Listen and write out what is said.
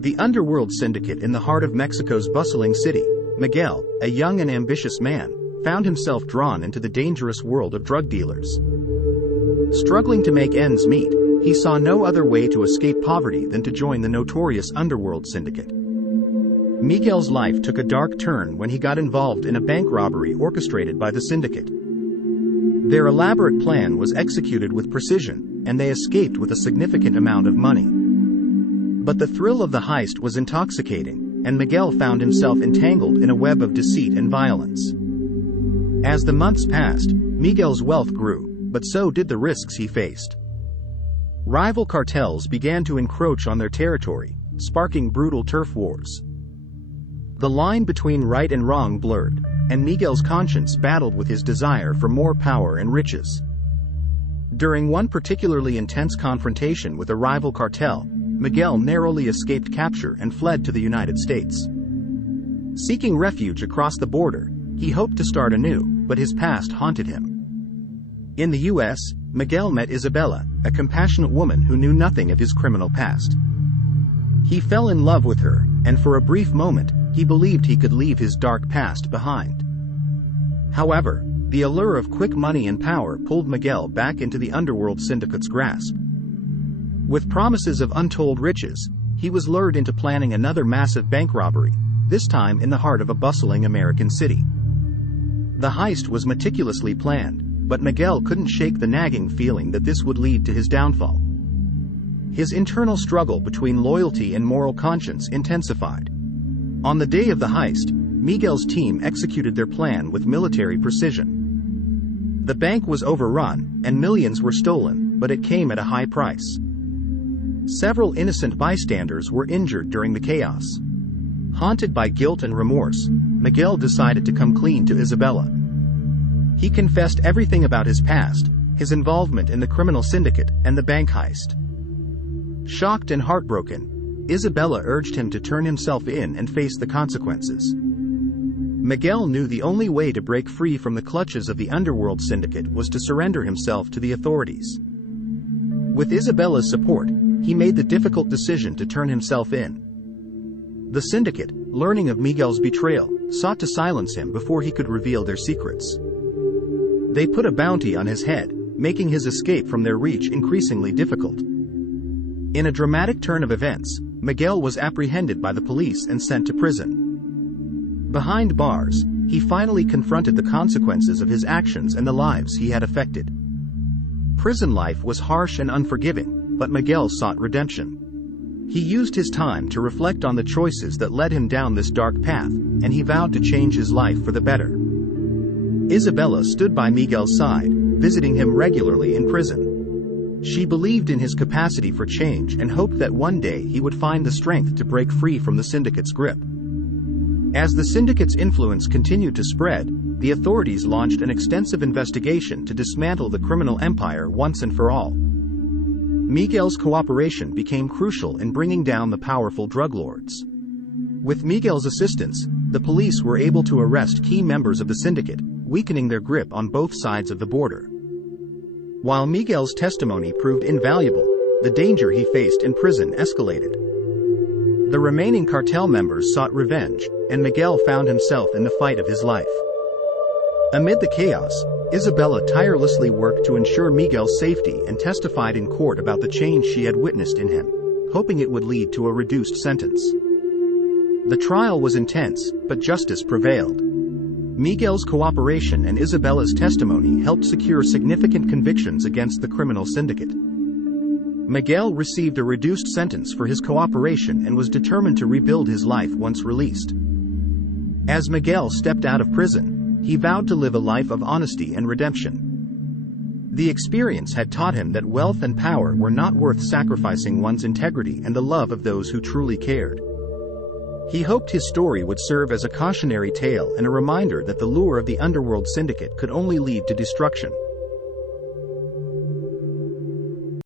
The Underworld Syndicate. In the heart of Mexico's bustling city, Miguel, a young and ambitious man, found himself drawn into the dangerous world of drug dealers. Struggling to make ends meet, he saw no other way to escape poverty than to join the notorious Underworld Syndicate. Miguel's life took a dark turn when he got involved in a bank robbery orchestrated by the Syndicate. Their elaborate plan was executed with precision, and they escaped with a significant amount of money. But the thrill of the heist was intoxicating, and Miguel found himself entangled in a web of deceit and violence. As the months passed, Miguel's wealth grew, but so did the risks he faced. Rival cartels began to encroach on their territory, sparking brutal turf wars. The line between right and wrong blurred, and Miguel's conscience battled with his desire for more power and riches. During one particularly intense confrontation with a rival cartel, Miguel narrowly escaped capture and fled to the United States. Seeking refuge across the border, he hoped to start anew, but his past haunted him. In the U.S., Miguel met Isabella, a compassionate woman who knew nothing of his criminal past. He fell in love with her, and for a brief moment, he believed he could leave his dark past behind. However, the allure of quick money and power pulled Miguel back into the Underworld Syndicate's grasp. With promises of untold riches, he was lured into planning another massive bank robbery, this time in the heart of a bustling American city. The heist was meticulously planned, but Miguel couldn't shake the nagging feeling that this would lead to his downfall. His internal struggle between loyalty and moral conscience intensified. On the day of the heist, Miguel's team executed their plan with military precision. The bank was overrun, and millions were stolen, but it came at a high price. Several innocent bystanders were injured during the chaos. Haunted by guilt and remorse, Miguel decided to come clean to Isabella. He confessed everything about his past, his involvement in the criminal syndicate, and the bank heist. Shocked and heartbroken, Isabella urged him to turn himself in and face the consequences. Miguel knew the only way to break free from the clutches of the Underworld Syndicate was to surrender himself to the authorities. With Isabella's support, he made the difficult decision to turn himself in. The Syndicate, learning of Miguel's betrayal, sought to silence him before he could reveal their secrets. They put a bounty on his head, making his escape from their reach increasingly difficult. In a dramatic turn of events, Miguel was apprehended by the police and sent to prison. Behind bars, he finally confronted the consequences of his actions and the lives he had affected. Prison life was harsh and unforgiving, but Miguel sought redemption. He used his time to reflect on the choices that led him down this dark path, and he vowed to change his life for the better. Isabella stood by Miguel's side, visiting him regularly in prison. She believed in his capacity for change and hoped that one day he would find the strength to break free from the Syndicate's grip. As the Syndicate's influence continued to spread, the authorities launched an extensive investigation to dismantle the criminal empire once and for all. Miguel's cooperation became crucial in bringing down the powerful drug lords. With Miguel's assistance, the police were able to arrest key members of the Syndicate, weakening their grip on both sides of the border. While Miguel's testimony proved invaluable, the danger he faced in prison escalated. The remaining cartel members sought revenge, and Miguel found himself in the fight of his life. Amid the chaos, Isabella tirelessly worked to ensure Miguel's safety and testified in court about the change she had witnessed in him, hoping it would lead to a reduced sentence. The trial was intense, but justice prevailed. Miguel's cooperation and Isabella's testimony helped secure significant convictions against the criminal syndicate. Miguel received a reduced sentence for his cooperation and was determined to rebuild his life once released. As Miguel stepped out of prison, he vowed to live a life of honesty and redemption. The experience had taught him that wealth and power were not worth sacrificing one's integrity and the love of those who truly cared. He hoped his story would serve as a cautionary tale and a reminder that the lure of the Underworld Syndicate could only lead to destruction.